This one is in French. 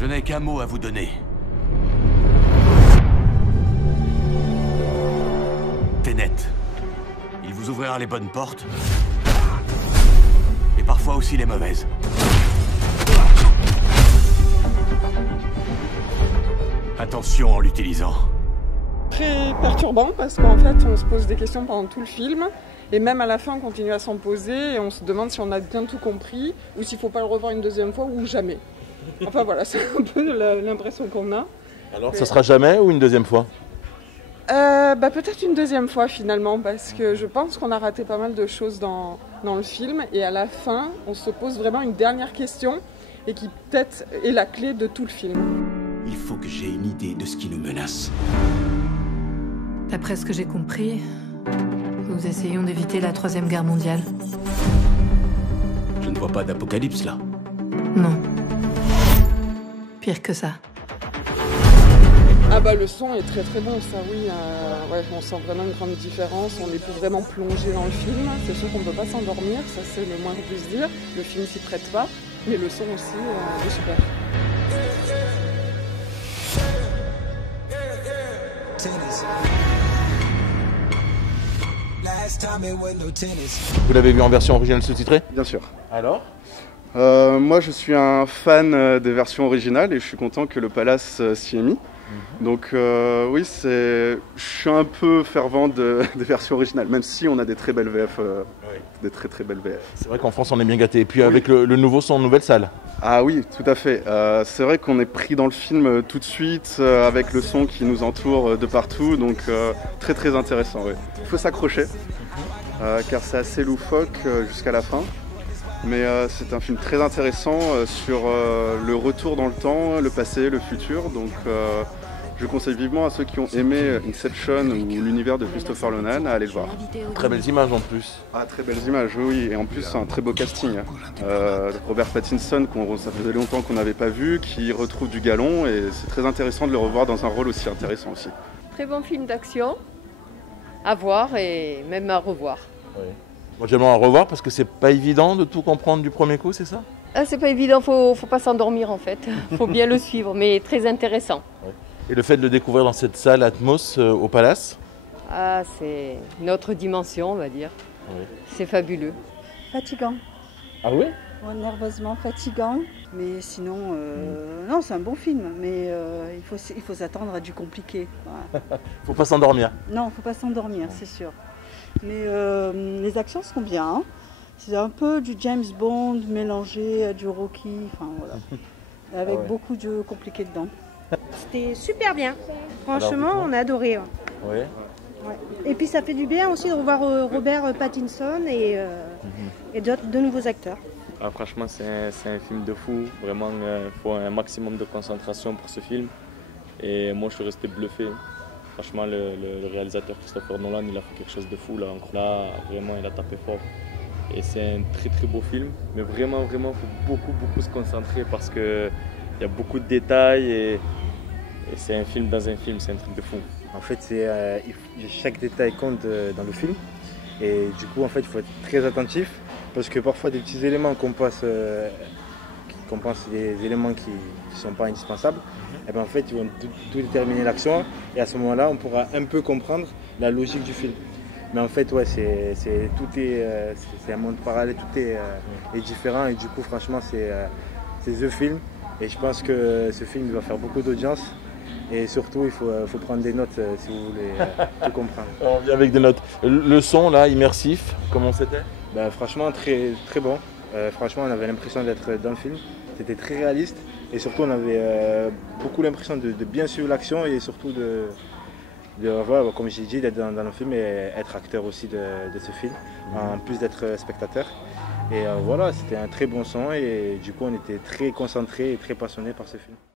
Je n'ai qu'un mot à vous donner. Tenet. Il vous ouvrira les bonnes portes. Et parfois aussi les mauvaises. Attention en l'utilisant. Très perturbant parce qu'en fait on se pose des questions pendant tout le film et même à la fin on continue à s'en poser et on se demande si on a bien tout compris ou s'il ne faut pas le revoir une deuxième fois ou jamais. Enfin voilà, c'est un peu l'impression qu'on a. Alors ça sera jamais ou une deuxième fois? Peut-être une deuxième fois finalement parce que je pense qu'on a raté pas mal de choses dans le film et à la fin on se pose vraiment une dernière question et qui peut-être est la clé de tout le film. Il faut que j'ai une idée de ce qui nous menace. D'après ce que j'ai compris, nous essayons d'éviter la Troisième Guerre mondiale. Je ne vois pas d'apocalypse là. Non. Pire que ça. Ah bah le son est très très bon, ça oui, ouais, on sent vraiment une grande différence, on est vraiment plongé dans le film, c'est sûr qu'on ne peut pas s'endormir, ça c'est le moins qu'on puisse dire, le film s'y prête pas, mais le son aussi est super. Vous l'avez vu en version originale sous-titrée? Bien sûr. Alors? Moi je suis un fan des versions originales et je suis content que le Palace s'y ait mis. Donc oui, je suis un peu fervent des versions originales, même si on a des très belles VF, des très très belles VF. C'est vrai qu'en France on est bien gâté. Et puis avec le nouveau son, nouvelle salle. Ah oui, tout à fait. C'est vrai qu'on est pris dans le film tout de suite, avec le son qui nous entoure de partout, donc très très intéressant. Ouais. Il faut s'accrocher, car c'est assez loufoque jusqu'à la fin. Mais c'est un film très intéressant sur le retour dans le temps, le passé, le futur. Donc je conseille vivement à ceux qui ont aimé Inception ou l'univers de Christopher Nolan à aller le voir. Très belles images en plus. Ah, très belles images, oui. Et en plus, c'est un très beau casting. Robert Pattinson, ça faisait longtemps qu'on n'avait pas vu, qui retrouve du galon. Et c'est très intéressant de le revoir dans un rôle aussi intéressant aussi. Très bon film d'action à voir et même à revoir. Oui. Moi j'aimerais en revoir parce que c'est pas évident de tout comprendre du premier coup, c'est ça? Ah, c'est pas évident, faut pas s'endormir en fait. Faut bien le suivre, mais très intéressant. Oui. Et le fait de le découvrir dans cette salle Atmos au Palace? Ah, c'est une autre dimension, on va dire. Oui. C'est fabuleux. Fatigant. Ah oui? Nerveusement fatigant, mais sinon, non, c'est un bon film, mais il faut s'attendre à du compliqué. Voilà. Faut pas s'endormir? Non, il faut pas s'endormir, c'est sûr. Mais les actions sont bien. Hein. C'est un peu du James Bond mélangé à du Rocky, enfin voilà, avec beaucoup de compliqués dedans. C'était super bien. Franchement, on a adoré. Ouais. Oui. Ouais. Et puis ça fait du bien aussi de revoir Robert Pattinson et de nouveaux acteurs. Ah, franchement, c'est un film de fou. Vraiment, il faut un maximum de concentration pour ce film. Et moi, je suis resté bluffé. Franchement, le réalisateur Christopher Nolan, il a fait quelque chose de fou. Là, vraiment, il a tapé fort. Et c'est un très très beau film. Mais vraiment, vraiment, il faut beaucoup se concentrer parce qu'il y a beaucoup de détails. Et c'est un film dans un film, c'est un truc de fou. En fait, chaque détail compte dans le film. Et du coup, en fait, il faut être très attentif. Parce que parfois, des petits éléments qu'on pense des éléments qui ne sont pas indispensables, et bien en fait, ils vont tout déterminer l'action. Et à ce moment-là, on pourra un peu comprendre la logique du film. Mais en fait, ouais, c'est un monde parallèle, tout est différent. Et du coup, franchement, c'est The Film. Et je pense que ce film va faire beaucoup d'audience. Et surtout, il faut prendre des notes si vous voulez tout comprendre. On vient avec des notes. Le son, là, immersif, comment c'était? Ben, franchement, très, très bon. Franchement, on avait l'impression d'être dans le film. C'était très réaliste. Et surtout, on avait beaucoup l'impression de bien suivre l'action et surtout voilà, comme j'ai dit, d'être dans le film et être acteur aussi de ce film, en plus d'être spectateur. Et voilà, c'était un très bon son et du coup, on était très concentrés et très passionnés par ce film.